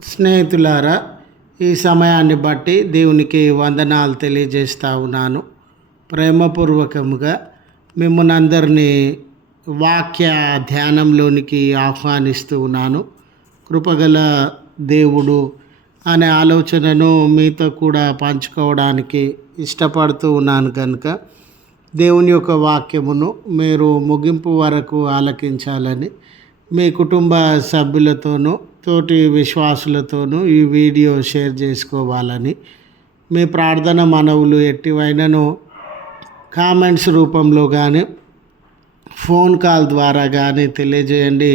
స్నేహితులారా, ఈ సమయాన్ని బట్టి దేవునికి వందనాలు తెలియజేస్తా ఉన్నాను. ప్రేమపూర్వకముగా మిమ్మల్ని అందరినీ వాక్య ధ్యానంలోనికి ఆహ్వానిస్తూ ఉన్నాను. కృపగల దేవుడు అనే ఆలోచనను మీతో కూడా పంచుకోవడానికి ఇష్టపడుతూ ఉన్నాను కనుక దేవుని యొక్క వాక్యమును మీరు ముగింపు వరకు ఆలకించాలని మీ కుటుంబ సభ్యులతోనూ తోటి విశ్వాసులతోనూ ఈ వీడియో షేర్ చేసుకోవాలని మీ ప్రార్థన మనవులు ఎట్టివైనను కామెంట్స్ రూపంలో కానీ ఫోన్ కాల్ ద్వారా కానీ తెలియజేయండి.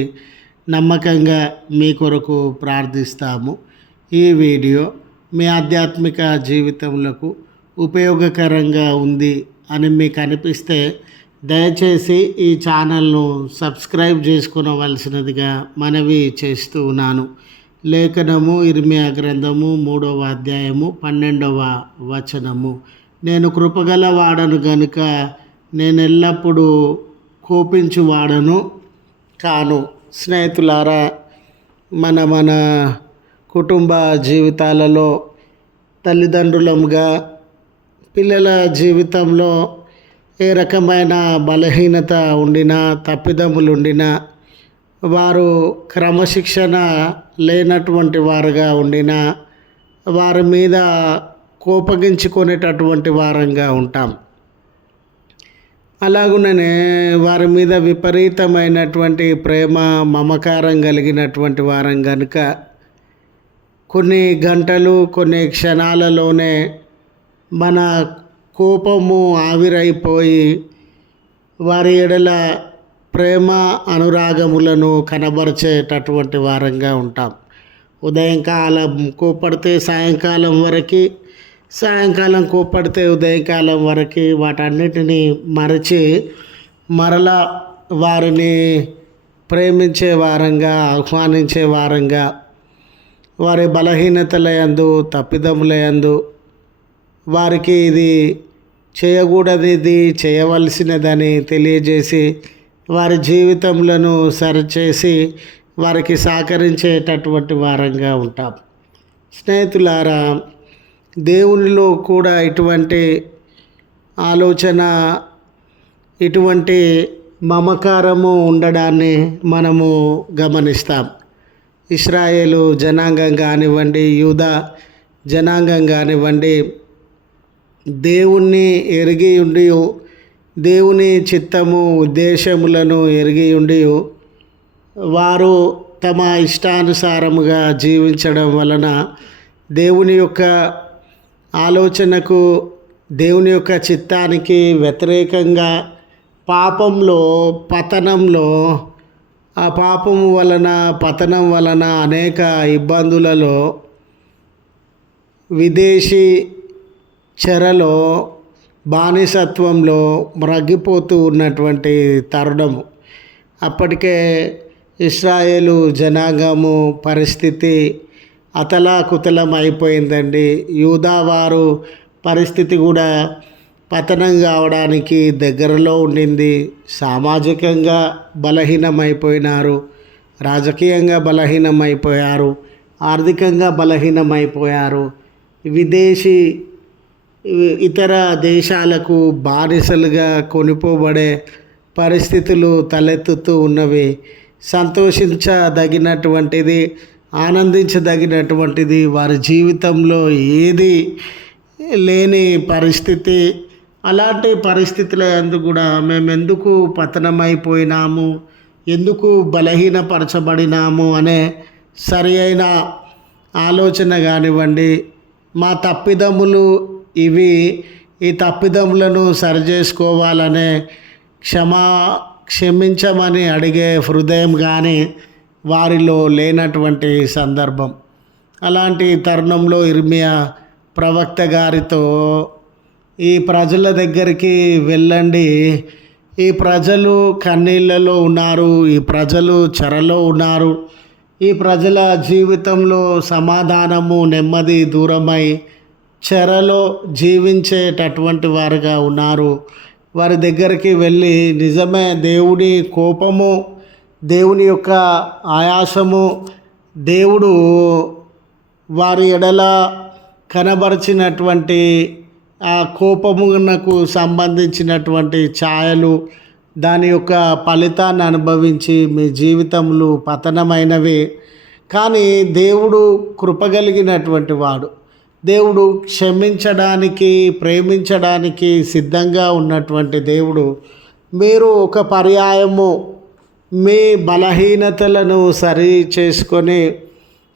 నమ్మకంగా మీ కొరకు ప్రార్థిస్తాము. ఈ వీడియో మీ ఆధ్యాత్మిక జీవితములకు ఉపయోగకరంగా ఉంది అని మీకు అనిపిస్తే దయచేసి ఈ ఛానల్ను సబ్స్క్రైబ్ చేసుకునవలసినదిగా మనవి చేస్తూ ఉన్నాను. లేఖనము ఇర్మియా గ్రంథము 3వ అధ్యాయము 12వ వచనము. నేను కృపగల వాడను గనుక నేను ఎల్లప్పుడూ కోపించువాడను కాను. స్నేహితులారా, మన కుటుంబ జీవితాలలో తల్లిదండ్రులముగా పిల్లల జీవితంలో ఏ రకమైన బలహీనత ఉండినా, తప్పిదములు ఉండినా, వారు క్రమశిక్షణ లేనటువంటి వారుగా ఉండినా వారి మీద కోపగించుకునేటటువంటి వారంగా ఉంటాం. అలాగుననే వారి మీద విపరీతమైనటువంటి ప్రేమ మమకారం కలిగినటువంటి వారం కనుక కొన్ని గంటలు కొన్ని క్షణాలలోనే మన కోపము ఆవిరైపోయి వారి ఎడల ప్రేమ అనురాగములను కనబరిచేటటువంటి వారంగా ఉంటాం. ఉదయంకాలం కోపడితే సాయంకాలం వరకు, సాయంకాలం కోపడితే ఉదయకాలం వరకు వాటన్నిటినీ మరచి మరలా వారిని ప్రేమించే వారంగా, ఆహ్వానించే వారంగా, వారి బలహీనతల యందు, తప్పిదముల యందు వారికి ఇది చేయకూడదు, ఇది చేయవలసినదని తెలియజేసి వారి జీవితములను సరిచేసి వారికి సహకరించేటటువంటి వారంగా ఉంటాం. స్నేహితులారా, దేవునిలో కూడా ఇటువంటి ఆలోచన, ఇటువంటి మమకారము ఉండడాన్ని మనము గమనిస్తాం. ఇశ్రాయేలు జనాంగం కానివ్వండి, యూదా జనాంగం కానివ్వండి, దేవుణ్ణి ఎరిగి ఉండి, దేవుని చిత్తము ఉద్దేశములను ఎరిగి ఉండి వారు తమ ఇష్టానుసారముగా జీవించడం వలన దేవుని యొక్క ఆలోచనకు, దేవుని యొక్క చిత్తానికి వ్యతిరేకంగా పాపంలో, పతనంలో, ఆ పాపము వలన, పతనం వలన అనేక ఇబ్బందులలో, విదేశీ చెరలో, బానిసత్వంలో మ్రగ్గిపోతూ ఉన్నటువంటి తరుణము. అప్పటికే ఇశ్రాయేలు జనాంగము పరిస్థితి అతలాకుతలం అయిపోయిందండి. యూదా వారు పరిస్థితి కూడా పతనం కావడానికి దగ్గరలో ఉండింది. సామాజికంగా బలహీనమైపోయినారు, రాజకీయంగా బలహీనమైపోయారు, ఆర్థికంగా బలహీనమైపోయారు. విదేశీ ఇతర దేశాలకు బానిసలుగా కొనిపోబడే పరిస్థితులు తలెత్తుతూ ఉన్నవి. సంతోషించదగినటువంటిది, ఆనందించదగినటువంటిది వారి జీవితంలో ఏది లేని పరిస్థితి. అలాంటి పరిస్థితుల యందు కూడా మేము ఎందుకు పతనమైపోయినాము, ఎందుకు బలహీనపరచబడినాము అనే సరి అయిన ఆలోచన కానివ్వండి, మా తప్పిదములు ఇవి, ఈ తప్పిదములను సరిచేసుకోవాలనే క్షమించమని అడిగే హృదయం కానీ వారిలో లేనటువంటి సందర్భం. అలాంటి తరుణంలో ఇర్మియా ప్రవక్త గారితో, ఈ ప్రజల దగ్గరికి వెళ్ళండి, ఈ ప్రజలు కన్నీళ్ళలో ఉన్నారు, ఈ ప్రజలు చెరలో ఉన్నారు, ఈ ప్రజల జీవితంలో సమాధానము, నెమ్మది దూరమై చెరలో జీవించేటటువంటి వారుగా ఉన్నారు. వారి దగ్గరికి వెళ్ళి నిజమే దేవుని కోపము, దేవుని యొక్క ఆయాసము, దేవుడు వారి ఎడల కనబరిచినటువంటి ఆ కోపమునకు సంబంధించినటువంటి ఛాయలు, దాని యొక్క ఫలితాన్ని అనుభవించి మీ జీవితములు పతనమైనవి. కానీ దేవుడు కృపగలిగినటువంటి వాడు. దేవుడు క్షమించడానికి, ప్రేమించడానికి సిద్ధంగా ఉన్నటువంటి దేవుడు. మీరు ఒక పర్యాయము మీ బలహీనతలను సరి చేసుకొని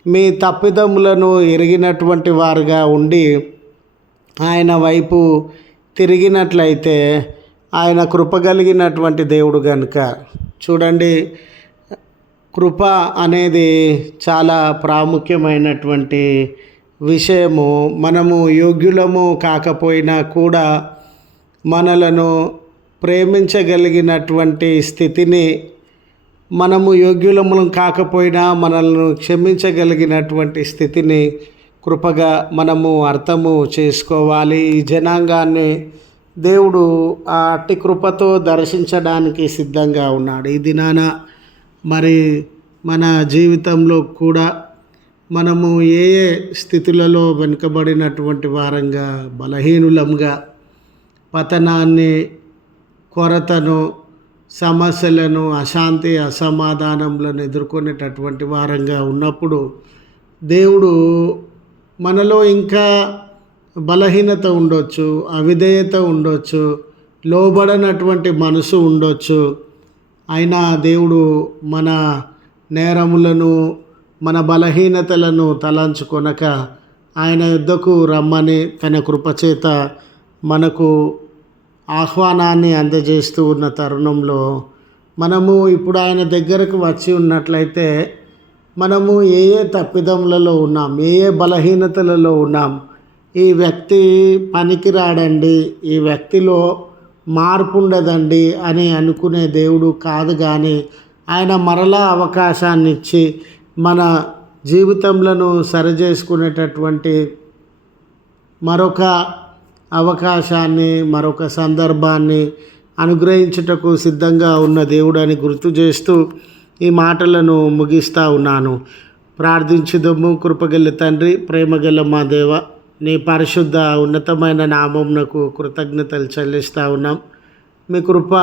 మీ తప్పిదములను ఎరిగినటువంటి వారుగా ఉండి ఆయన వైపు తిరిగినట్లయితే ఆయన కృపగలిగినటువంటి దేవుడు కనుక. చూడండి, కృప అనేది చాలా ప్రాముఖ్యమైనటువంటి విషయము. మనము యోగ్యులము కాకపోయినా కూడా మనలను ప్రేమించగలిగినటువంటి స్థితిని, మనము యోగ్యులము కాకపోయినా మనల్ని క్షమించగలిగినటువంటి స్థితిని కృపగా మనము అర్థము చేసుకోవాలి. ఈ జనాంగాన్ని దేవుడు ఆ అట్టి కృపతో దర్శించడానికి సిద్ధంగా ఉన్నాడు. ఈ దినాన మరి మన జీవితంలో కూడా మనము ఏ ఏ స్థితులలో వెనుకబడినటువంటి వారంగా, బలహీనులంగా, పతనాన్ని, కొరతను, సమస్యలను, అశాంతి, అసమాధానములను ఎదుర్కొనేటటువంటి వారంగా ఉన్నప్పుడు దేవుడు మనలో ఇంకా బలహీనత ఉండొచ్చు, అవిధేయత ఉండొచ్చు, లోబడనటువంటి మనసు ఉండొచ్చు. అయినా దేవుడు మన నేరములను, మన బలహీనతలను తలంచుకొనక ఆయన యుద్ధకు రమ్మని తన కృపచేత మనకు ఆహ్వానాన్ని అందజేస్తూ ఉన్న తరుణంలో మనము ఇప్పుడు ఆయన దగ్గరకు వచ్చి ఉన్నట్లయితే మనము ఏ ఏ తప్పిదములలో ఉన్నాం, ఏ ఏ బలహీనతలలో ఉన్నాం, ఈ వ్యక్తి పనికిరాడండి, ఈ వ్యక్తిలో మార్పు ఉండదండి అని అనుకునే దేవుడు కాదు. కానీ ఆయన మరలా అవకాశాన్ని ఇచ్చి మన జీవితంలో సరిచేసుకునేటటువంటి మరొక అవకాశాన్ని, మరొక సందర్భాన్ని అనుగ్రహించుటకు సిద్ధంగా ఉన్న దేవుడు అని గుర్తు చేస్తూ ఈ మాటలను ముగిస్తూ ఉన్నాను. ప్రార్థించుదము. కృపగల తండ్రి, ప్రేమగల మా దేవ, నీ పరిశుద్ధ ఉన్నతమైన నామమునకు కృతజ్ఞతలు చెల్లిస్తూ ఉన్నాం. మీ కృప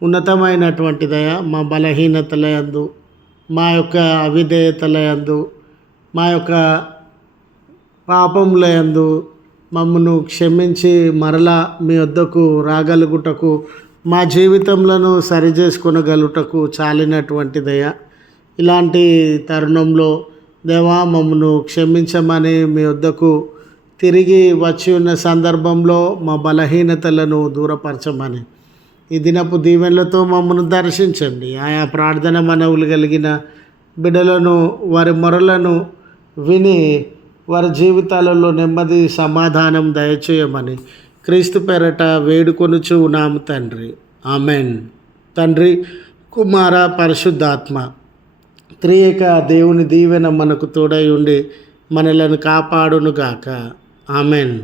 ఉన్నతమైనటువంటి దయ మా బలహీనతల యందు, మా యొక్క అవిధేయతల యందు, మా యొక్క పాపముల యందు మమ్మను క్షమించి మరలా మీ వద్దకు రాగలుగుటకు, మా జీవితంలో సరిచేసుకొనగలుగుటకు చాలినటువంటి దయ. ఇలాంటి తరుణంలో దేవా మమ్మను క్షమించమని మీ వద్దకు తిరిగి వచ్చి ఉన్న సందర్భంలో మా బలహీనతలను దూరపరచమని ఈ దినపు దీవెనలతో మమ్మను దర్శించండి. ఆయా ప్రార్థన మనవులు కలిగిన బిడ్డలను, వారి మొరలను విని వారి జీవితాలలో నెమ్మది, సమాధానం దయచేయమని క్రీస్తు పేరట వేడుకొనుచు ఉన్నాము తండ్రి. ఆమెన్. తండ్రి, కుమార, పరిశుద్ధాత్మ త్రియేక దేవుని దీవెన మనకు తోడై ఉండి మనలను కాపాడునుగాక. ఆమెన్.